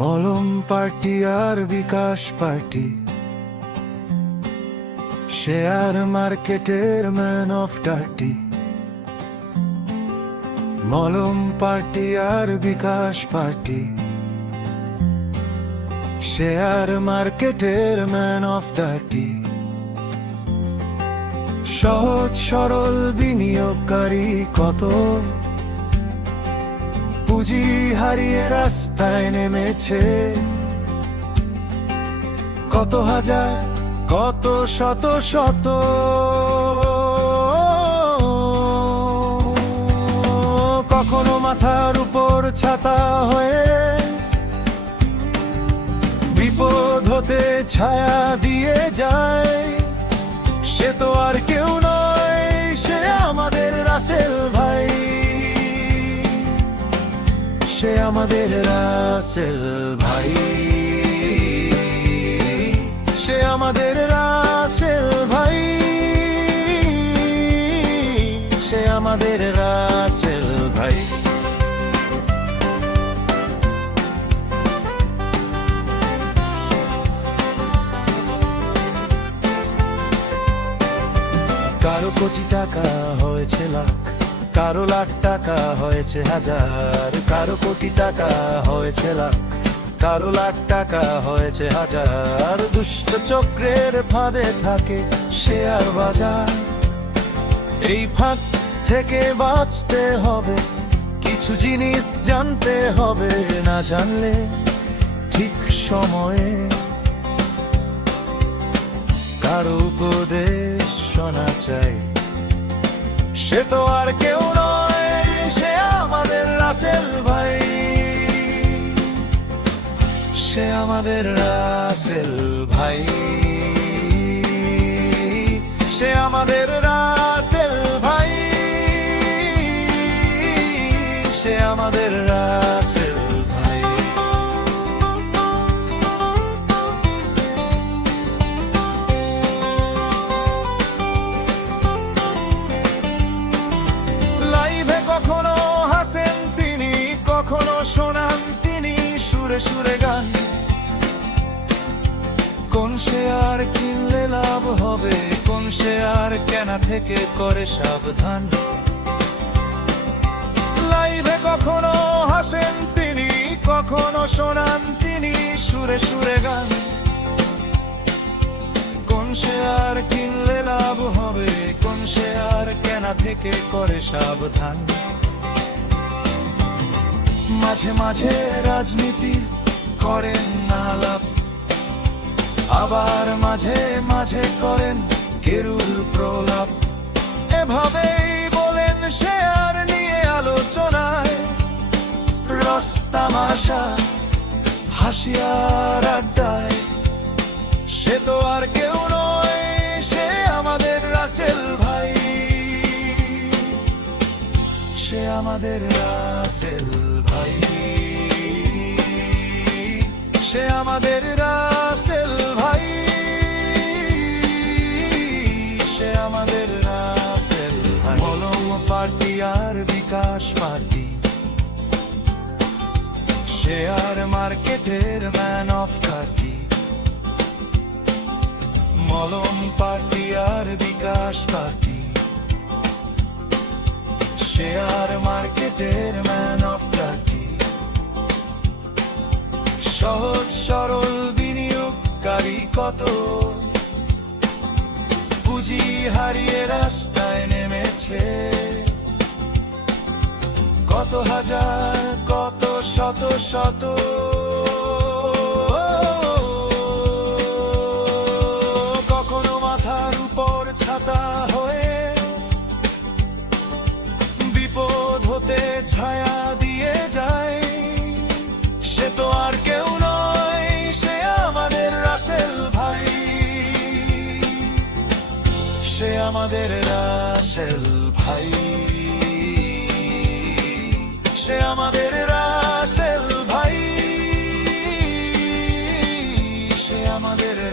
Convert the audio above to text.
মলম পার্টি আর bKash party. Share মার্কেটের ম্যান অফ টার্টি মলম পার্টি আর বিকাশ পার্টি। শেয়ার মার্কেটের ম্যান অফ টার্টি সহজ সরল বিনিয়োগকারী কত? পুঁজি হারিয়ে রাস্তায় নেমেছে। কত হাজার, কত শত শত। কখনো মাথার উপর ছাতা হয়ে বিপদ হতে ছায়া দিয়ে যায়। সে তো আর কেউ সে আমাদের রাসেল ভাই। সে আমাদের রাসেল ভাই। সে আমাদের রাসেল ভাই। কারও কোটি টাকা হয়েছে লাখ কারও লাখ টাকা হয়েছে হাজার, কারও কোটি টাকা হয়েছে লাখ। কারও লাখ টাকা হয়েছে হাজার, দুষ্ট চক্রের ফাঁদে থাকে শেয়ার বাজার। এই ফাঁক থেকে বাঁচতে হবে, কিছু জিনিস জানতে হবে, না জানলে ঠিক সময়ে কারও উপদেশ শোনা চাই। সে তো আর কেউ নয় সে আমাদের রাসেল ভাই সে আমাদের রাসেল ভাই সে আমাদের রাসেল কখনো শোনান তিনি সুরে সুরে গান। কোন শেয়ার কিনলে লাভ হবে, কোন শেয়ার কেনা থেকে করে সাবধান। লাইভে কখনো হাসেন তিনি, কখনো শোনান তিনি সুরে সুরে গান। কোন শেয়ার কিনলে লাভ হবে, কোন শেয়ার কেনা থেকে করে সাবধান। মাঝে মাঝে রাজনীতি করেন না লাভ আবার মাঝে মাঝে করেন কেরুল প্রলাপ। এভাবেই বলেন শেয়ার নিয়ে আলোচনায়। রস্তামাশা, হাসিয়ার আড্ডায়। সে তো আর কেউ নয়, সে আমাদের রাসেল ভাই। সে আমাদের রাসেল সে আমাদের রাসেল ভাই। সে আমাদের রাসেল মলম পার্টি আর বিকাশ পার্টি। শেয়ার মার্কেটের ম্যান অফ পার্টি মলম পার্টি আর বিকাশ পার্টি। শেয়ার মার্কেটের ম্যান অফ কত পুঁজি হারিয়ে রাস্তায় নেমেছে। কত হাজার কত শত শত আমাদের রাসেল ভাই। সে আমাদের রাসেল ভাই। সে আমাদের